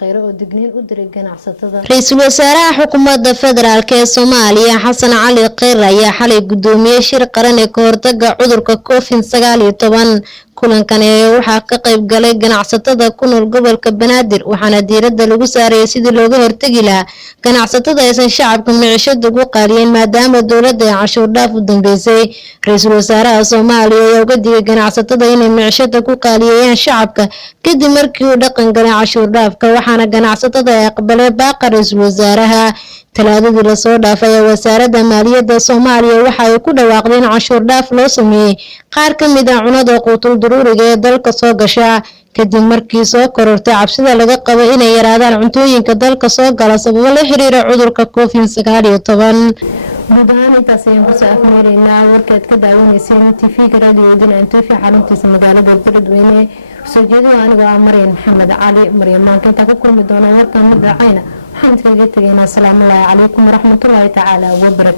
Kheyre oo digniin u diray ganacsatada. Ra'iisul Wasaaraha Xukuumadda Federaalka ee Soomaaliya Xasan Cali Kheyre ayaa xalay gudoomiyay shir qaran ee ka hortagga cudurka Covid-19 kulankan waxaa ka qayb galay ganacsatada ku nool gobolka Banaadir waxaana diiradda lagu saaray sidii looga hortagi lahaa ganacsatada aysan shacabka micishada ugu qaaliyen maadaama dowladda ay cashuur dhaaf u dambeysay. Ra'iisul Wasaaraha Soomaaliya ayaa uga digay ganacsatada inay micishada ku qaaliyeeyaan shacabka kadib markii uu dhaqan galay cashuur dhaafka waxaana ganacsatada ay aqbaleen baaqa Ra'iisul Wasaaraha. Talaadadii la soo dhaafay wasaaradda maaliyadda Soomaaliya waxa ay ku dhawaaqday in cashuur dhaaf loo sameeyay qaar ka mid ah cunada qutul daruuriga ee dalka soo gasha kadib markii soo korortay cabsida laga qabo inay yaraadaan cuntooyinka dalka soo gala sababo la xiriira cudurka Covid-19. gudahaan intaas ayaan ku soo afmeeraynaa warkaad ka daawaneyseen TV-ga raadiyoodana intuufi xaruntiisa magaalada Beledweyne soo jeedo anigoo ah Maryam Maxamed Cali Maryam maanta inta ku kulmi doona warkan mid dhacayna waxaan kaga tagaynaa salaamu alaykum waraxmatullaahi tacaala wa barakaatuh.